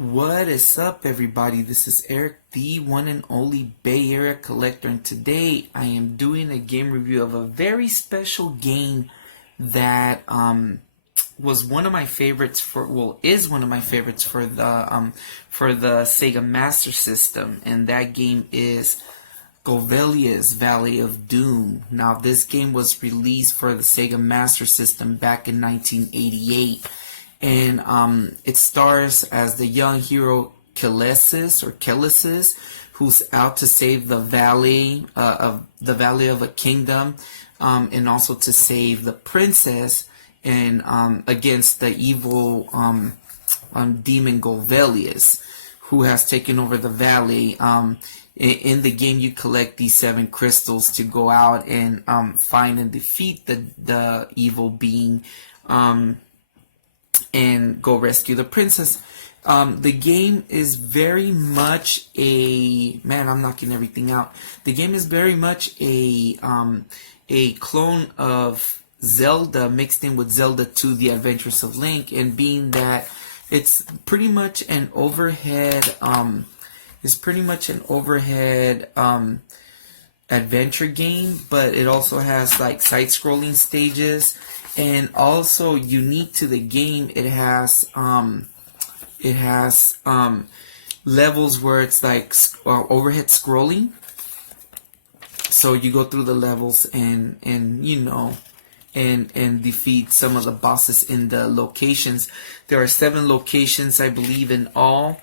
What is up, everybody? This is Eric, the one and only Bay Area collector, and today I am doing a game review of a very special game that was one of my favorites is one of my favorites for the Sega Master System, and that game is Golvellius Valley of Doom. Now, this game was released for the Sega Master System back in 1988. And it stars as the young hero Kellesis, who's out to save the valley of a kingdom, and also to save the princess and against the evil demon Golvellius, who has taken over the valley. In the game, you collect these 7 crystals to go out and find and defeat the evil being. And go rescue the princess. The game is very much I'm knocking everything out. The game is very much a clone of Zelda mixed in with Zelda 2: The Adventures of Link, and being that it's pretty much an overhead adventure game, but it also has like side-scrolling stages. And also unique to the game, it has levels where it's like overhead scrolling. So you go through the levels and defeat some of the bosses in the locations. There are 7 locations, I believe, in all.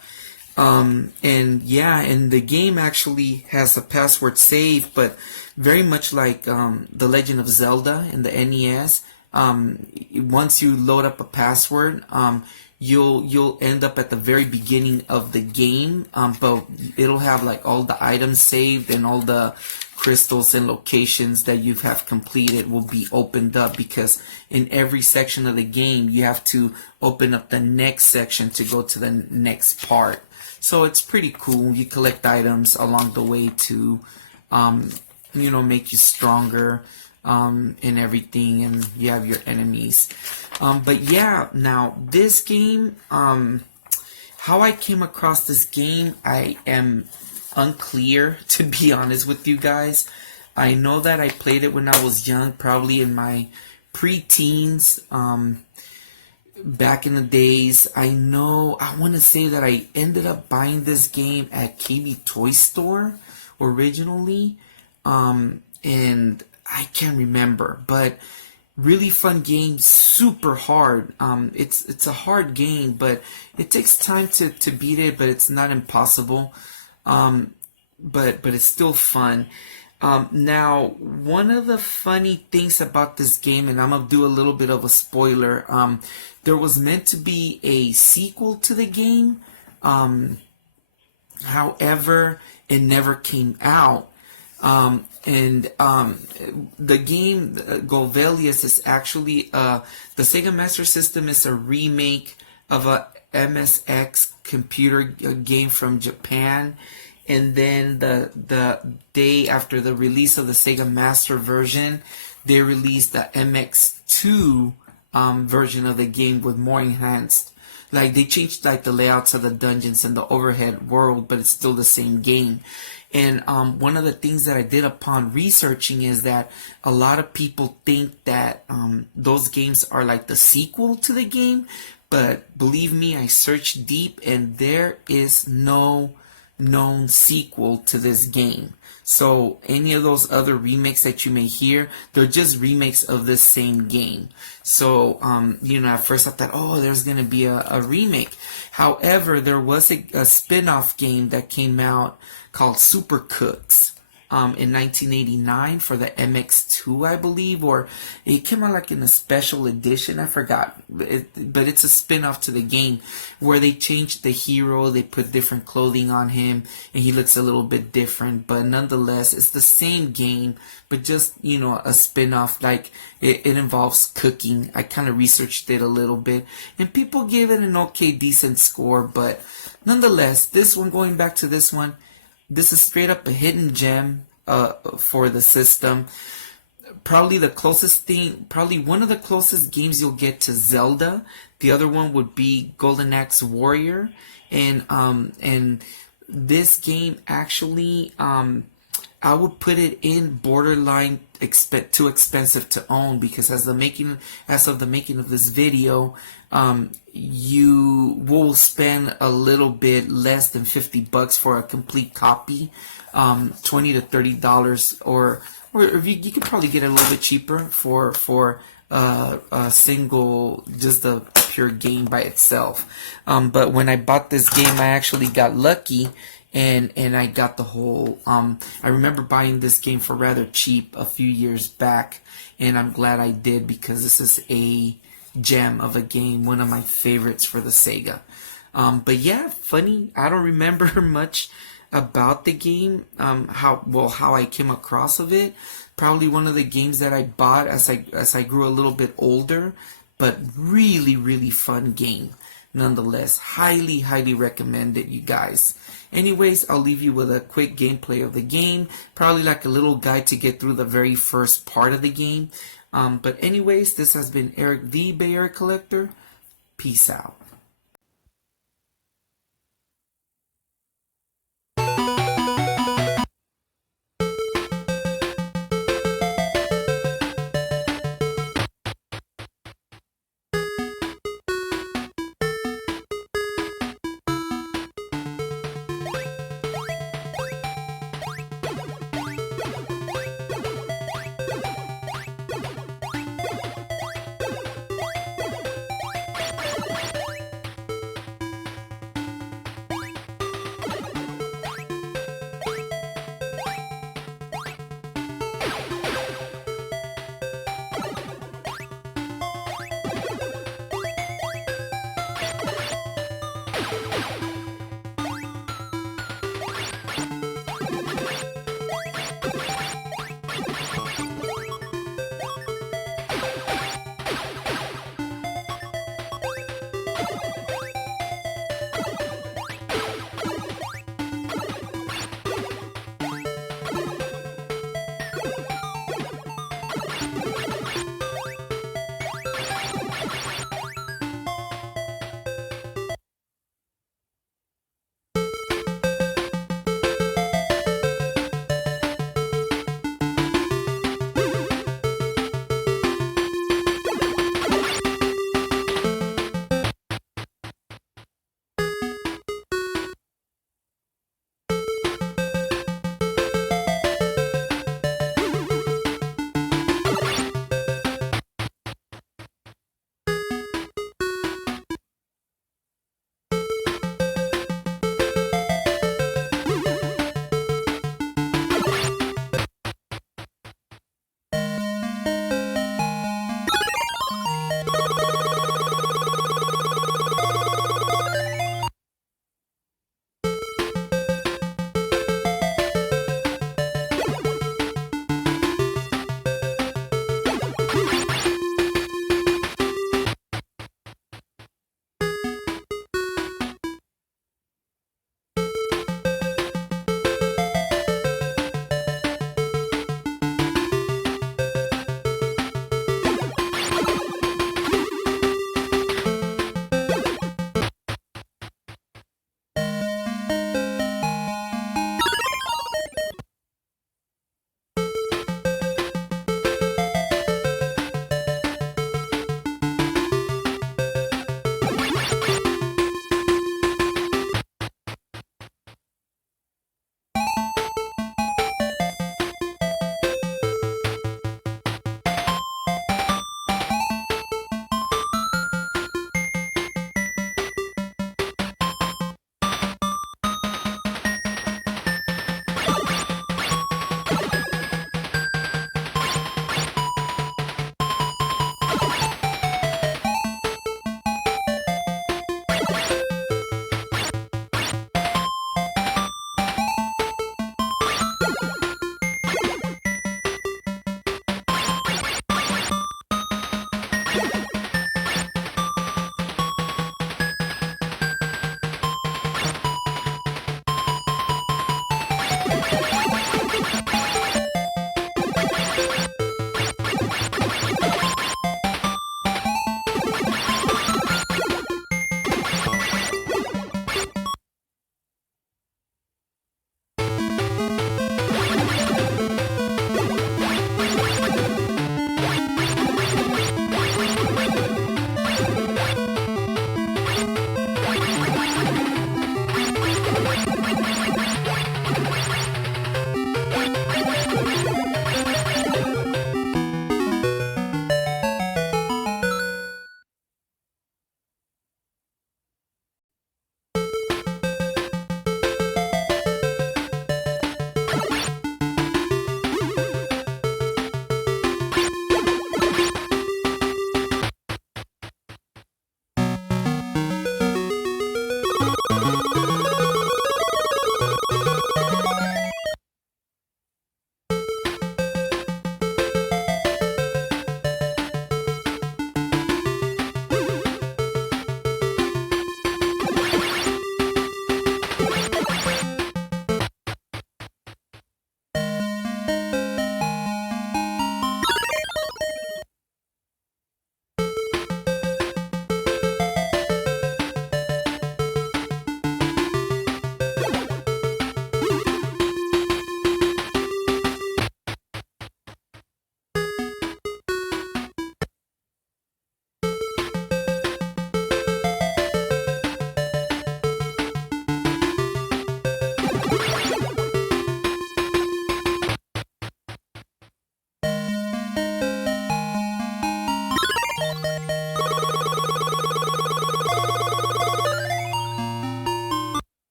And the game actually has a password save, but very much like The Legend of Zelda in the NES. Once you load up a password, you'll end up at the very beginning of the game, but it'll have like all the items saved, and all the crystals and locations that you have completed will be opened up, because in every section of the game you have to open up the next section to go to the next part. So it's pretty cool. You collect items along the way to make you stronger and everything, and you have your enemies. But yeah, now this game, how I came across this game, I am unclear, to be honest with you guys. I know that I played it when I was young, probably in my pre-teens, back in the days. I want to say that I ended up buying this game at KB Toy Store originally, and I can't remember, but really fun game, super hard. It's a hard game, but it takes time to beat it, but it's not impossible. But it's still fun. Now, one of the funny things about this game, and I'm gonna do a little bit of a spoiler, there was meant to be a sequel to the game. However, it never came out. The game Golvellius is actually the Sega Master System is a remake of a MSX computer game from Japan, and then the day after the release of the Sega Master version, they released the MX2 version of the game with more enhanced. Like, they changed like the layouts of the dungeons and the overhead world, but it's still the same game. And one of the things that I did upon researching is that a lot of people think that those games are like the sequel to the game, but believe me, I searched deep and there is no known sequel to this game. So any of those other remakes that you may hear, they're just remakes of this same game. So at first I thought, there's gonna be a remake. However, there was a spin-off game that came out called Super Cooks in 1989 for the MX2, I believe, or it came out like in a special edition, I forgot, but it's a spin-off to the game where they changed the hero, they put different clothing on him, and he looks a little bit different, but nonetheless, it's the same game, but just, a spin-off. Like, it involves cooking. I kind of researched it a little bit, and people gave it an okay, decent score, but nonetheless, going back to this one, this is straight up a hidden gem for the system. probably the closest thing, probably one of the closest games you'll get to Zelda. The other one would be Golden Axe Warrior, and this game actually, I would put it in borderline too expensive to own, because as of the making of this video, you will spend a little bit less than $50 for a complete copy, $20 to $30, or you could probably get it a little bit cheaper for a single, just a pure game by itself. But when I bought this game, I actually got lucky. And I got the whole, I remember buying this game for rather cheap a few years back, and I'm glad I did, because this is a gem of a game, one of my favorites for the Sega. But yeah, funny, I don't remember much about the game, how I came across of it. Probably one of the games that I bought as I grew a little bit older, but really, really fun game. Nonetheless, highly recommend it, you guys. Anyways, I'll leave you with a quick gameplay of the game. Probably like a little guide to get through the very first part of the game. But anyways, this has been Eric, the Bay Area Collector. Peace out.